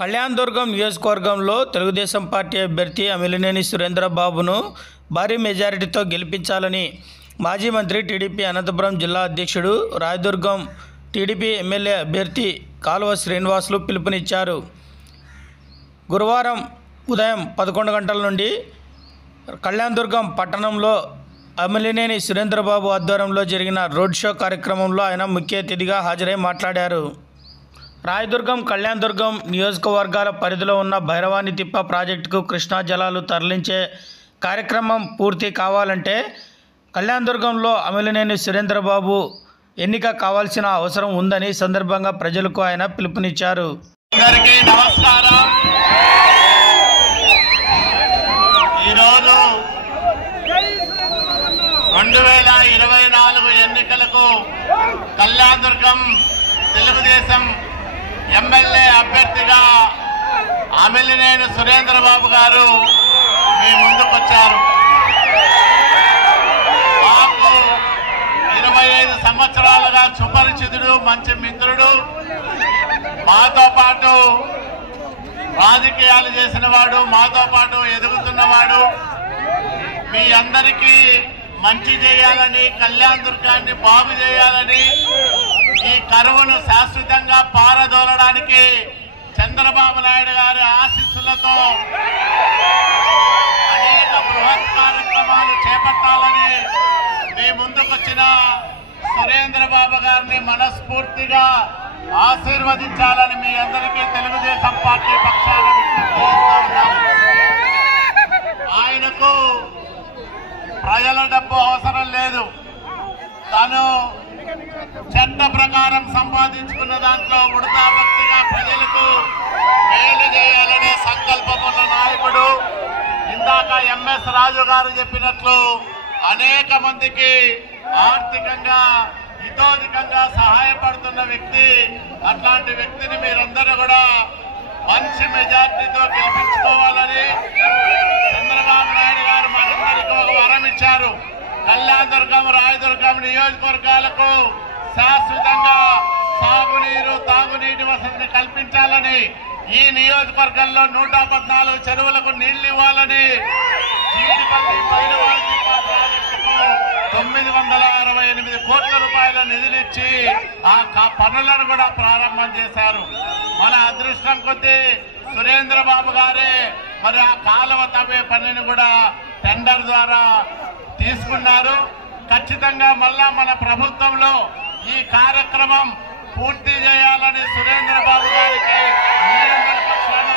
కళ్యాణదుర్గం నియోజకవర్గంలో తెలుగుదేశం పార్టీ అభ్యర్థి అమిలినేని సురేంద్రబాబును భారీ మెజారిటీతో గెలిపించాలని మాజీ మంత్రి టీడీపీ అనంతపురం జిల్లా అధ్యక్షుడు రాయదుర్గం టీడీపీ ఎమ్మెల్యే అభ్యర్థి కాలువ శ్రీనివాసులు పిలుపునిచ్చారు. గురువారం ఉదయం 11 గంటల నుండి కళ్యాణదుర్గం పట్టణంలో అమిలినేని సురేంద్రబాబు ఆధ్వర్యంలో జరిగిన రోడ్ షో కార్యక్రమంలో ఆయన ముఖ్య అతిథిగా హాజరై మాట్లాడారు. రాయదుర్గం, కళ్యాణదుర్గం నియోజకవర్గాల పరిధిలో ఉన్న భైరవాని తిప్ప ప్రాజెక్టుకు కృష్ణా జలాలు తరలించే కార్యక్రమం పూర్తి కావాలంటే కళ్యాణదుర్గంలో అమిలినేని సురేంద్రబాబు ఎన్నిక కావాల్సిన అవసరం ఉందని సందర్భంగా ప్రజలకు ఆయన పిలుపునిచ్చారు. అందరికీ నమస్కారం. ఈరోజు 2024 ఎన్నికలకు కళ్యాణదుర్గం తెలుగుదేశం ఎమ్మెల్యే అభ్యర్థిగా అమిలినేని సురేంద్రబాబు గారు మీ ముందుకొచ్చారు. మాకు 25 సంవత్సరాలుగా సుపరిచితుడు, మంచి మిత్రుడు, మాతో పాటు రాజకీయాలు చేసిన వాడు, మాతో పాటు ఎదుగుతున్నవాడు. మీ అందరికీ మంచి చేయాలని, కళ్యాణదుర్గాన్ని బాగు చేయాలని, ఈ కరువును శాశ్వతంగా పారదోలడానికి చంద్రబాబు నాయుడు గారి ఆశీస్సులతో అనేక బృహత్ కార్యక్రమాలు చేపట్టాలని మీ ముందుకొచ్చిన సురేంద్రబాబు గారిని మనస్ఫూర్తిగా ఆశీర్వదించాలని మీ అందరికీ తెలుగుదేశం పార్టీ పక్షాన విజ్ఞప్తి చేస్తా ఉన్నాను. ఆయనకు ప్రజల డబ్బు అవసరం లేదు. తను చట్ట ప్రకారం సంపాదించుకున్న దాంట్లో ఉడతా భక్తిగా ప్రజలకు మేలు చేయాలనే సంకల్పం ఉన్న నాయకుడు. ఇందాక ఎంఎస్ రాజు గారు చెప్పినట్లు అనేక మందికి ఆర్థికంగా హితోధికంగా సహాయపడుతున్న వ్యక్తి. అట్లాంటి వ్యక్తిని మీరందరూ కూడా మంచి మెజార్టీతో గెలిపించుకోవాలని చంద్రబాబు నాయుడు గారు మనందరికీ ఒక వరం ఇచ్చారు. కళ్యాణదుర్గం, రాయదుర్గం నియోజకవర్గాలకు శాశ్వతంగా సాగునీరు, తాగునీటి వసతిని కల్పించాలని, ఈ నియోజకవర్గంలో 114 చెరువులకు నీళ్లు ఇవ్వాలని, జీడిపల్లి భైరవాని ప్రాజెక్టుకు 968 కోట్ల రూపాయల నిధులిచ్చి ఆ పనులను కూడా ప్రారంభం చేశారు. మన అదృష్టం కొద్దీ సురేంద్రబాబు గారే మరి ఆ కాలువ తవ్వే పనిని కూడా టెండర్ ద్వారా తీసుకున్నారు. ఖచ్చితంగా మళ్ళా మన ప్రభుత్వంలో ఈ కార్యక్రమం పూర్తి చేయాలని సురేంద్రబాబు గారికి రాయదుర్గం పక్షాన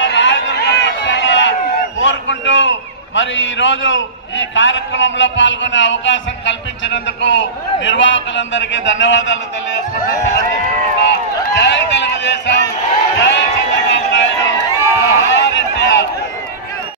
కోరుకుంటూ మరి ఈరోజు ఈ కార్యక్రమంలో పాల్గొనే అవకాశం కల్పించినందుకు నిర్వాహకులందరికీ ధన్యవాదాలు తెలియజేసుకుంటూ సెలవు.